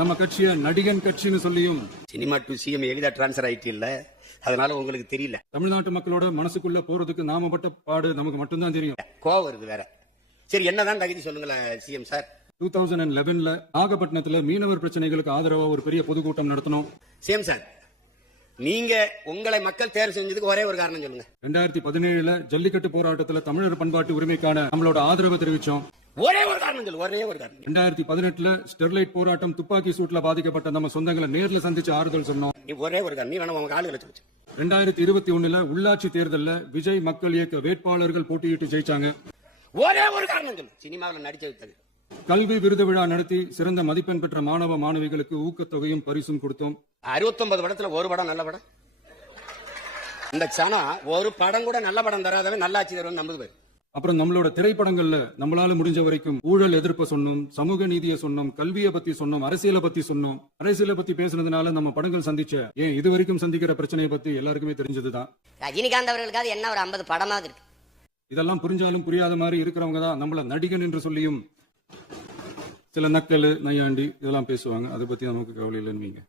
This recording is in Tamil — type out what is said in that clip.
நம்ம கட்சியை நடிகன் கட்சின்னு சொல்லியும் சினிமா டு சிஎம் எளிதா டிரான்ஸ்பர் ஆயிட்டு இல்ல, அதனால உங்களுக்கு தெரியல. தமிழ்நாட்டு மக்களோட மனசுக்குள்ள போறதுக்கு நாம பட்ட பாடு நமக்கு மட்டும்தான் தெரியும். கோவம் வருது வேற. சரி, என்னதான் தகுதி சொல்லுங்களேன் சிஎம் சார். 2011 நாகப்பட்டினத்துல மீனவர் பிரச்சனைகளுக்கு ஆதரவா ஒரு பெரிய பொதுக்கூட்டம் நடத்தணும். சிஎம் சார், நீங்க உங்களை மக்கள் தேர்வு செஞ்சதுக்கு ஒரே ஒரு காரணம் சொல்லுங்க. 2017 ஜல்லிக்கட்டு போராட்டத்துல தமிழர் பண்பாட்டு உரிமைக்கான நம்மளோட ஆதரவை தெரிவிச்சோம். ஒரே ஒரு காரணம் சொல்லு, ஒரே ஒரு காரணம். 2018 ஸ்டெர்லைட் போராட்டம் துப்பாக்கி சூட்ல பாதிக்கப்பட்ட நம்ம சொந்தங்களை நேர்ல சந்திச்சு ஆறுதல் சொன்னோம். ஒரே ஒரு காரணம். நீ வேணா உங்க ஆளுகளை சொல்லு. 2021 உள்ளாட்சி தேர்தல்ல விஜய் மக்கள் இயக்க வேட்பாளர்கள் போட்டியிட்டு ஜெயிச்சாங்க. ஒரே ஒரு காரணம் சொல்லு. சினிமாவில் நடிச்ச வித்தது. கல்வி விருது விழா நடத்தி சிறந்த மதிப்பெண் பெற்ற மாணவ மாணவிகளுக்கு ஊக்கத்தொகையும் பரிசும் கொடுத்தோம். 69 படத்துல ஒரு படம் நல்ல படம். இந்த சனா ஒரு படம் கூட நல்ல படம் தராதவன் நல்லாட்சி தருவன் நம்புது. அப்புறம் நம்மளோட திரைப்படங்கள்ல நம்மளால முடிஞ்ச வரைக்கும் ஊழல் எதிர்ப்ப சொன்னோம், சமூக நீதியை சொன்னோம், கல்வியை பத்தி சொன்னோம், அரசியலை பத்தி சொன்னோம். அரசியலை பத்தி பேசுனதுனால நம்ம படங்கள் சந்திச்ச இது வரைக்கும் சந்திக்கிற பிரச்சனையை பத்தி எல்லாருக்குமே தெரிஞ்சதுதான். ரஜினிகாந்த் அவர்களுக்காவது என்ன ஒரு 50 படமாவது இருக்கு. இதெல்லாம் புரிஞ்சாலும் புரியாத மாதிரி இருக்கிறவங்க தான் நம்மள நடிகன் என்று சொல்லியும் சில நக்கல் நையாண்டி இதெல்லாம் பேசுவாங்க. அதை பத்தி நமக்கு கவலை இல்லைன்னு.